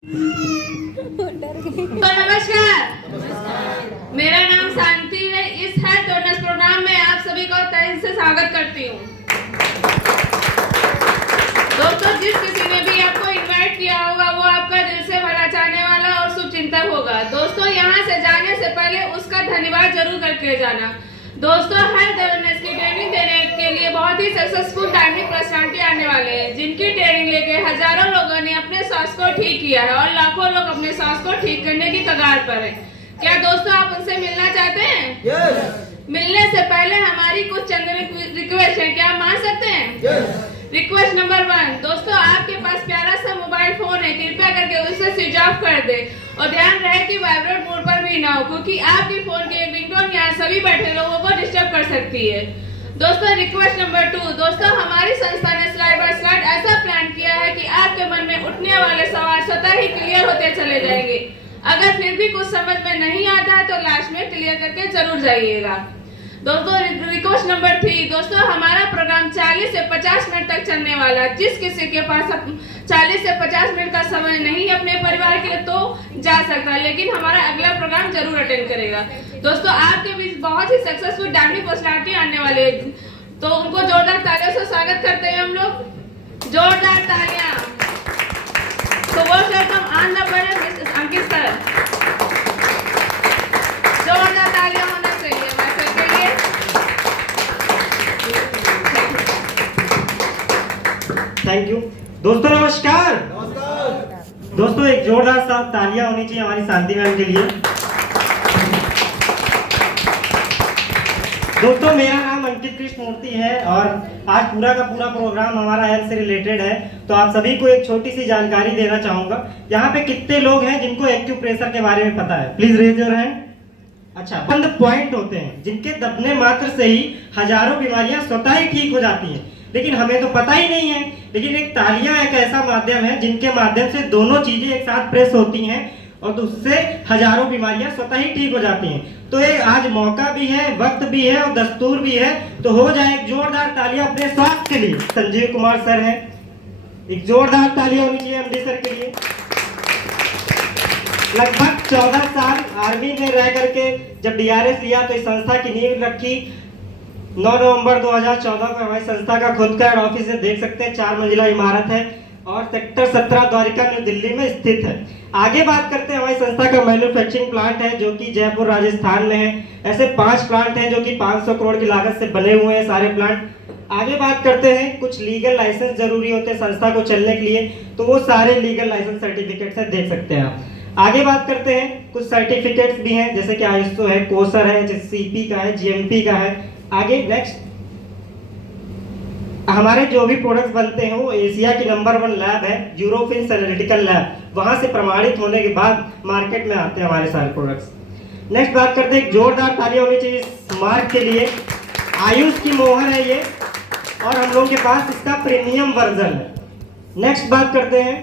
तो नमस्कार, मेरा नाम शांति है। इस हेल्थ वेलनेस प्रोग्राम में आप सभी को तहे से स्वागत करती हूँ। दोस्तों, जिस किसी ने भी आपको इनवाइट किया होगा वो आपका दिल से भला चाहने वाला और शुभचिंतक होगा। दोस्तों, यहाँ से जाने से पहले उसका धन्यवाद जरूर करके जाना। दोस्तों, हेल्थ वेलनेस की ट्रेनिंग देने के लिए बहुत ही सक्सेसफुल धार्मिक पर्सनालिटी आने वाले हैं, जिनकी ट्रेनिंग लेके हजारों लोगों ने अपने स्वास्थ्य को ठीक किया है और लाखों लोग अपने स्वास्थ्य को ठीक करने की कगार पर हैं। क्या दोस्तों आप उनसे मिलना चाहते हैं? yes. मिलने से पहले हमारी कुछ चंद रिक्वेस्ट है, क्या आप मान सकते हैं? yes. रिक्वेस्ट नंबर 1, दोस्तों आपके पास प्यारा सा मोबाइल फोन है, कृपया करके उसे स्विच ऑफ कर दे और ध्यान रहे कि वाइब्रेट मोड पर भी ना हो, क्योंकि आपके फोन की एक रिंगटोन यहाँ सभी बैठे लोगों को डिस्टर्ब कर सकती है। दोस्तों, रिक्वेस्ट नंबर 2, दोस्तों हमारी संस्था ने स्लाइड बाय स्लाइड ऐसा प्लान किया है कि आपके मन में उठने वाले सवाल स्वतः ही क्लियर होते चले जाएंगे। अगर फिर भी कुछ समझ में नहीं आता है तो लास्ट में क्लियर करके जरूर जाइएगा। दोस्तों, रिक्वेस्ट नंबर 3, दोस्तों हमारा प्रोग्राम 40 से 50 मिनट तक चलने वाला है। जिस किसी के पास 40 से 50 मिनट का समय नहीं है अपने परिवार के लिए तो जा सकता है, लेकिन हमारा अगला प्रोग्राम जरूर अटेंड करेगा। दोस्तों, आपके बीच बहुत ही सक्सेसफुल धार्मिक पर्सनालिटी आने वाले हैं, तो उनको जोरदार तालियों से स्वागत करते हैं हम लोग। जोरदार तालियां। तो वो welcome on the board mister Ankit sir. जोरदार तालियां होना चाहिए सर के लिए। Thank you. दोस्तों नमस्कार। दोस्तों एक जोरदार सा तालियां होनी चाहिए हमारी शांति मैम के लिए। दोस्तों, मेरा नाम अंकित कृष्णमूर्ति है और आज पूरा का पूरा प्रोग्राम हमारा हेल्थ से रिलेटेड है। तो आप सभी को एक छोटी सी जानकारी देना चाहूंगा। यहाँ पे कितने लोग हैं जिनको एक्यूप्रेशर के बारे में पता है? Please raise your hand. अच्छा, बंद पॉइंट होते हैं जिनके दबने मात्र से ही हजारों बीमारियां स्वतः ही ठीक हो जाती हैं, लेकिन हमें तो पता ही नहीं है। लेकिन एक तालियां एक ऐसा माध्यम है जिनके माध्यम से दोनों चीजें एक साथ प्रेस होती हैं और उससे हजारों बीमारियां स्वतः ही ठीक हो जाती हैं। तो ये आज मौका भी है, वक्त भी है और दस्तूर भी है, तो हो जाए एक जोरदार तालियां अपने स्वास्थ्य के लिए। संजीव कुमार सर हैं, एक जोरदार तालियां होनी चाहिए एमडी सर के लिए। लगभग 14 साल आर्मी में रह करके जब डीआरएस लिया तो इस संस्था की नींव रखी। 9 नवंबर 2014 को हमारी संस्था का खुद का ऑफिस है, देख सकते हैं 4 मंजिला इमारत है और सेक्टर 17 द्वारिका न्यू दिल्ली में स्थित है। आगे बात करते हैं हमारी संस्था का मैन्युफैक्चरिंग प्लांट है जो कि जयपुर राजस्थान में है। ऐसे 5 प्लांट हैं जो कि 500 करोड़ की लागत से बने हुए हैं सारे प्लांट। आगे बात करते हैं कुछ लीगल लाइसेंस जरूरी होते हैं संस्था को चलने के लिए, तो वो सारे लीगल लाइसेंस सर्टिफिकेट्स हैं, देख सकते हैं आप। आगे बात करते हैं कुछ सर्टिफिकेट्स भी हैं जैसे कि आईएसओ है, कोसर है, सीपी का है, जीएमपी का है। आगे नेक्स्ट, हमारे जो भी प्रोडक्ट्स बनते हैं वो एशिया की नंबर 1 लैब है, यूरोफिन्स एनालिटिकल लैब, वहां से प्रमाणित होने के बाद मार्केट में आते हैं हमारे सारे प्रोडक्ट्स। नेक्स्ट बात करते हैं, जोरदार तालियां होनी चाहिए स्मार्ट के लिए। आयुष की मोहर है ये और हम लोगों के पास इसका प्रीमियम वर्जन है। नेक्स्ट बात करते हैं,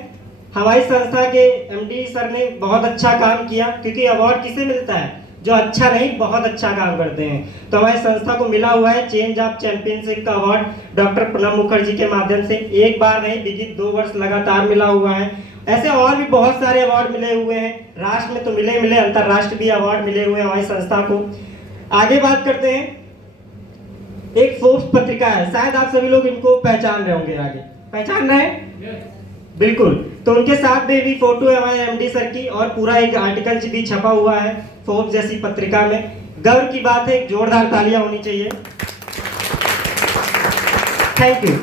हमारी संस्था के एमडी सर ने बहुत अच्छा काम किया, क्योंकि अवार्ड किसे मिलता है? जो अच्छा नहीं बहुत अच्छा काम करते हैं। तो हमारी संस्था को मिला हुआ है चेंज ऑफ चैंपियनशिप का अवार्ड डॉक्टर प्रणब मुखर्जी के माध्यम से। एक बार नहीं विगत 2 वर्ष लगातार मिला हुआ है। ऐसे और भी बहुत सारे अवार्ड मिले हुए हैं, राष्ट्र में तो मिले, अंतरराष्ट्रीय भी अवार्ड मिले हुए हैं हमारी संस्था को। आगे बात करते हैं, एक फोर्ब्स पत्रिका है, शायद आप सभी लोग इनको पहचान रहे होंगे। आगे पहचान रहे हैं? बिल्कुल। तो उनके साथ में भी फोटो है हमारे एमडी सर की और पूरा एक आर्टिकल भी छपा हुआ है फोर्ब्स जैसी पत्रिका में। गर्व की बात है, एक जोरदार तालियां होनी चाहिए। Thank you.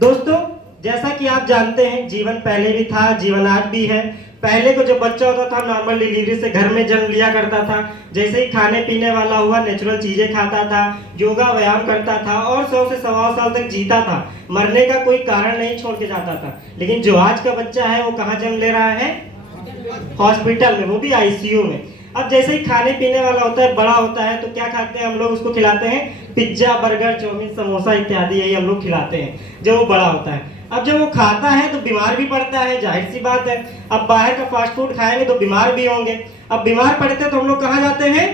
दोस्तों, जैसा कि आप जानते हैं जीवन पहले भी था, जीवन आज भी है। पहले को जो बच्चा होता था नॉर्मल डिलीवरी से घर में जन्म लिया करता था, जैसे ही खाने पीने वाला हुआ नेचुरल चीजें खाता था, योगा व्यायाम करता था और 100 से 125 साल तक जीता था। मरने का कोई कारण नहीं छोड़ के जाता था। लेकिन जो आज का बच्चा है वो कहाँ जन्म ले रहा है? हॉस्पिटल में, वो भी आईसीयू में। अब जैसे ही खाने पीने वाला होता है, बड़ा होता है, तो क्या खाते हैं हम लोग? उसको खिलाते हैं पिज्जा, बर्गर, चाउमीन, समोसा इत्यादि, यही हम लोग खिलाते हैं जब वो बड़ा होता है। अब जब वो खाता है तो बीमार भी पड़ता है, जाहिर सी बात है। अब बाहर का फास्ट फूड खाएंगे तो बीमार भी होंगे। अब बीमार पड़ते हैं तो हम लोग कहाँ जाते हैं?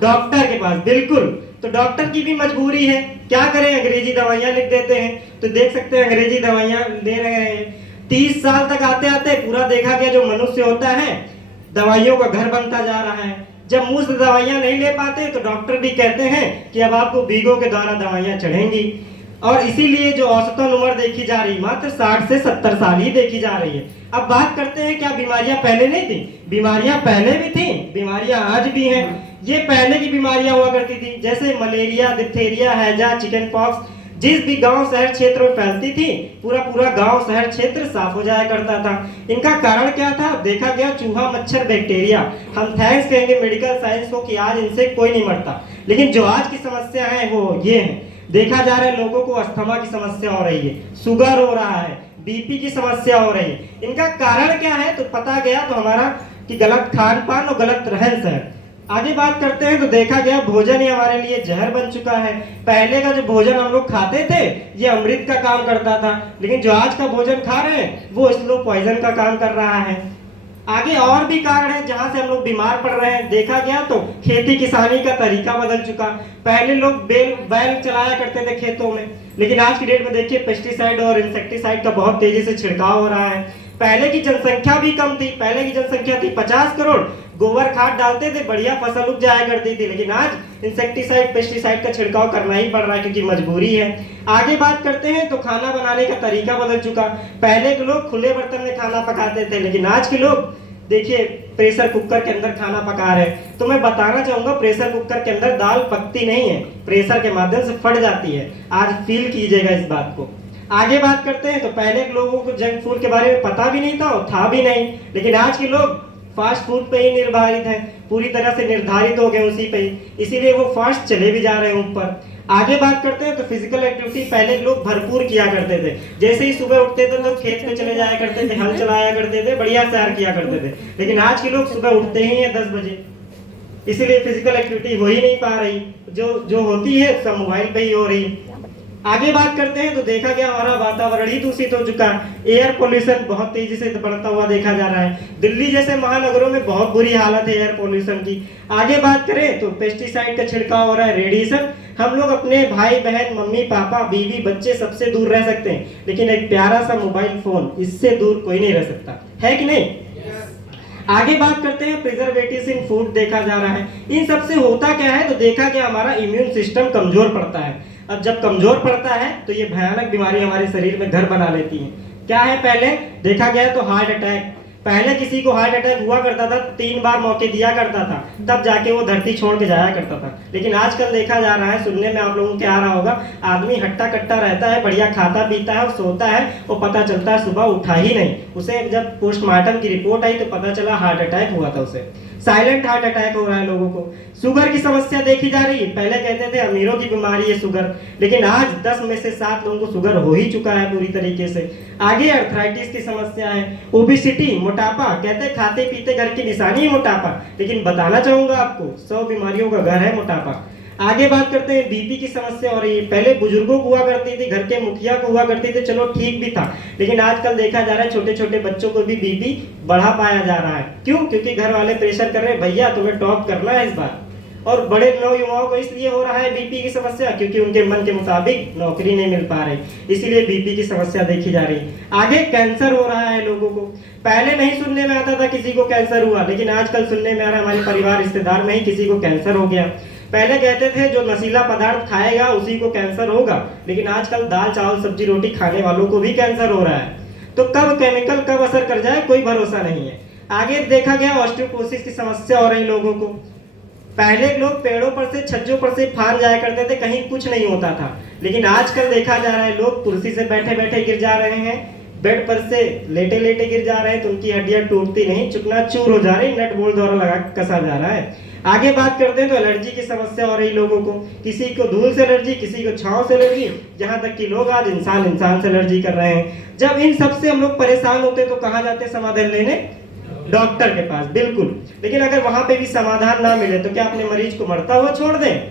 डॉक्टर के पास। बिल्कुल। तो डॉक्टर की भी मजबूरी है, क्या करें? अंग्रेजी दवाइयाँ लिख देते हैं। तो देख सकते हैं अंग्रेजी दवाइयाँ ले रहे हैं। 30 साल तक आते आते पूरा देखा गया जो मनुष्य होता है दवाइयों का घर बनता जा रहा है। जब मुफ्त दवाइयां नहीं ले पाते तो डॉक्टर भी कहते हैं कि अब आपको बीगों के द्वारा दवाइयां चढ़ेंगी, और इसीलिए जो औसतन उम्र देखी जा रही मात्र 60 से 70 साल ही देखी जा रही है। अब बात करते हैं क्या बीमारियां पहले नहीं थी? बीमारियां पहले भी थी, बीमारियां आज भी हैं। ये पहले की बीमारियां हुआ करती थी, जैसे मलेरिया, डिप्थीरिया, हैजा, चिकन पॉक्स। जिस भी गांव शहर क्षेत्र में फैलती थी पूरा गांव शहर क्षेत्र साफ हो जाया करता था। इनका कारण क्या था? देखा गया चूहा, मच्छर, बैक्टीरिया। हम थैंक्स कहेंगे मेडिकल साइंस को कि आज इनसे कोई नहीं मरता, लेकिन जो आज की समस्या है वो ये है। देखा जा रहा है लोगों को अस्थमा की समस्या हो रही है, शुगर हो रहा है, बीपी की समस्या हो रही है। इनका कारण क्या है तो पता गया तो हमारा कि गलत खान पान और गलत रहन सहन। आगे बात करते हैं तो देखा गया भोजन ही हमारे लिए जहर बन चुका है। पहले का जो भोजन हम लोग खाते थे ये अमृत का काम करता था, लेकिन जो आज का भोजन खा रहे हैं वो स्लो पॉइजन का काम कर रहा है। आगे और भी कारण है जहां से हम लोग बीमार पड़ रहे हैं। देखा गया तो खेती किसानी का तरीका बदल चुका। पहले लोग बैल चलाया करते थे खेतों में, लेकिन आज की डेट में देखिए पेस्टिसाइड और इंसेक्टिसाइड का बहुत तेजी से छिड़काव हो रहा है। पहले की जनसंख्या भी कम थी, पहले की जनसंख्या थी 50 करोड़, गोबर खाद डालते थे, बढ़िया फसल उग जाया करती थी, लेकिन आज इंसेक्टिसाइड पेस्टिसाइड का छिड़काव करना ही पड़ रहा है क्योंकि मजबूरी है। आगे बात करते हैं तो खाना बनाने का तरीका बदल चुका। पहले के लोग खुले बर्तन में खाना पकाते थे, लेकिन आज के लोग देखिए प्रेशर कुकर के अंदर खाना पका रहे हैं। तो मैं बताना चाहूंगा प्रेशर कुकर के अंदर दाल पकती नहीं है, प्रेशर के माध्यम से फट जाती है। आज फील कीजिएगा इस बात को। आगे बात करते हैं तो पहले के लोगों को जंक फूड के बारे में पता भी नहीं था और था भी नहीं, लेकिन आज के लोग फास्ट फूड पे ही निर्धारित हैं, पूरी तरह से निर्धारित हो गए उसी पे ही, इसीलिए वो फास्ट चले भी जा रहे हैं ऊपर। आगे बात करते हैं तो फिजिकल एक्टिविटी पहले लोग भरपूर किया करते थे। जैसे ही सुबह उठते थे तो खेत में चले जाया करते थे, हल चलाया करते थे, बढ़िया सैर किया करते थे, लेकिन आज के लोग सुबह उठते ही हैं 10 बजे, इसीलिए फिजिकल एक्टिविटी हो ही नहीं पा रही। जो होती है सब मोबाइल पे ही हो रही। आगे बात करते हैं तो देखा गया हमारा वातावरण ही दूषित हो चुका। एयर पोल्यूशन बहुत तेजी से बढ़ता हुआ देखा जा रहा है। दिल्ली जैसे महानगरों में बहुत बुरी हालत है एयर पोल्यूशन की। आगे बात करें तो पेस्टिसाइड का छिड़काव हो रहा है, रेडिएशन। हम लोग अपने भाई बहन, मम्मी पापा, बीवी, बच्चे सबसे दूर रह सकते हैं, लेकिन एक प्यारा सा मोबाइल फोन इससे दूर कोई नहीं रह सकता, है कि नहीं? आगे बात करते हैं प्रिजर्वेटिव्स इन फूड देखा जा रहा है। इन सबसे होता क्या है तो देखा गया हमारा इम्यून सिस्टम कमजोर पड़ता है। अब जब कमजोर पड़ता है तो ये भयानक बीमारी हमारे शरीर में घर बना लेती है। क्या है? पहले देखा गया तो हार्ट अटैक। पहले किसी को हार्ट अटैक हुआ करता था 3 बार मौके दिया करता था, तब जाके वो धरती छोड़ के जाया करता था। लेकिन आजकल देखा जा रहा है, सुनने में आप लोगों को आ रहा होगा, आदमी हट्टा कट्टा रहता है, बढ़िया खाता पीता है और सोता है, वो पता चलता है सुबह उठा ही नहीं। उसे जब पोस्टमार्टम की रिपोर्ट आई तो पता चला हार्ट अटैक हुआ था उसे। साइलेंट हार्ट अटैक हो रहा है लोगों को। शुगर की समस्या देखी जा रही है। पहले कहते थे अमीरों की बीमारी है शुगर, लेकिन आज 10 में से 7 लोगों को शुगर हो ही चुका है पूरी तरीके से। आगे अर्थराइटिस की समस्या है, ओबेसिटी, मोटापा। कहते खाते पीते घर की निशानी है मोटापा, लेकिन बताना चाहूंगा आपको 100 बीमारियों का घर है मोटापा। आगे बात करते हैं बीपी की समस्या हो रही है। पहले बुजुर्गों को हुआ करती थी, घर के मुखिया को हुआ करती थी, चलो ठीक भी था, लेकिन आजकल देखा जा रहा है छोटे छोटे बच्चों को भी बीपी बढ़ा पाया जा रहा है। क्यों? क्योंकि घर वाले प्रेशर कर रहे हैं, भैया तुम्हें टॉप करना है इस बार। और बड़े नौयुवाओं को इसलिए हो रहा है बीपी की समस्या क्योंकि उनके मन के मुताबिक नौकरी नहीं मिल पा रही, इसीलिए बीपी की समस्या देखी जा रही है। आगे कैंसर हो रहा है लोगों को। पहले नहीं सुनने में आता था किसी को कैंसर हुआ, लेकिन आजकल सुनने में आ रहा है हमारे परिवार रिश्तेदार में ही किसी को कैंसर हो गया। पहले कहते थे जो नशीला पदार्थ खाएगा उसी को कैंसर होगा, लेकिन आजकल दाल चावल सब्जी रोटी खाने वालों को भी कैंसर हो रहा है। तो कब केमिकल कब असर कर जाए कोई भरोसा नहीं है। आगे देखा गया ऑस्टियोपोरोसिस की समस्या हो रही लोगों को। पहले लोग पेड़ों पर से, छज्जों पर से फांद जाया करते थे, कहीं कुछ नहीं होता था, लेकिन आजकल देखा जा रहा है लोग कुर्सी से बैठे बैठे गिर जा रहे हैं, बेड पर से लेटे लेटे गिर जा रहे हैं, तो उनकी हड्डियां टूटती नहीं, चूर हो जा रही, नट बोल्ट द्वारा लगा कसा जा रहा है। आगे बात करते हैं तो एलर्जी की समस्या हो रही लोगों को। किसी को धूल से एलर्जी, किसी को छांव से एलर्जी, यहाँ तक कि लोग आज इंसान से एलर्जी कर रहे हैं। जब इन सब से हम लोग परेशान होते तो कहाँ जाते समाधान लेने? डॉक्टर के पास, बिल्कुल। लेकिन अगर वहां पे भी समाधान ना मिले तो क्या अपने मरीज को मरता हुआ छोड़ दें?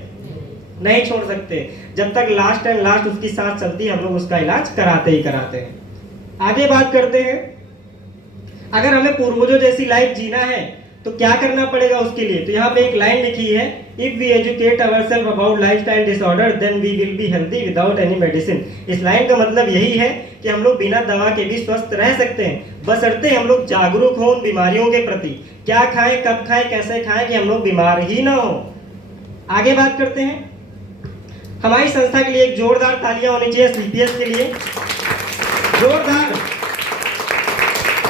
नहीं छोड़ सकते। जब तक लास्ट एंड लास्ट उसकी सांस चलती है हम लोग उसका इलाज कराते ही कराते हैं। आगे बात करते हैं, अगर हमें पूर्वजों जैसी लाइफ जीना है तो क्या करना पड़ेगा उसके लिए? तो यहाँ पे एक लाइन लिखी है, if we educate ourselves about lifestyle disorder then we will be healthy without any medicine. इस लाइन का मतलब यही है कि हम लोग बिना दवा के भी स्वस्थ रह सकते हैं, बशर्ते हम लोग जागरूक हों उन बीमारियों के प्रति, क्या खाएं, कब खाएं, कैसे खाएं कि हम लोग बीमार ही ना हो। आगे बात करते हैं, हमारी संस्था के लिए एक जोरदार तालियां होनी चाहिए CPS के लिए, जोरदार,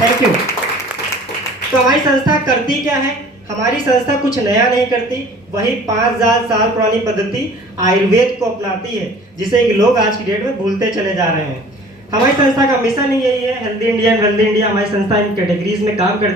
थैंक यू। तो हमारी संस्था करती क्या है? हमारी संस्था कुछ नया नहीं करती, वही 5000 साल पुरानी पद्धति आयुर्वेद को अपनाती है, जिसे कि लोग आज की डेट में भूलते चले जा रहे हैं। हमारी संस्था का मिशन ही यही है, healthy India and wealthy India. हमारी संस्था इन कैटेगरीज में काम करती है।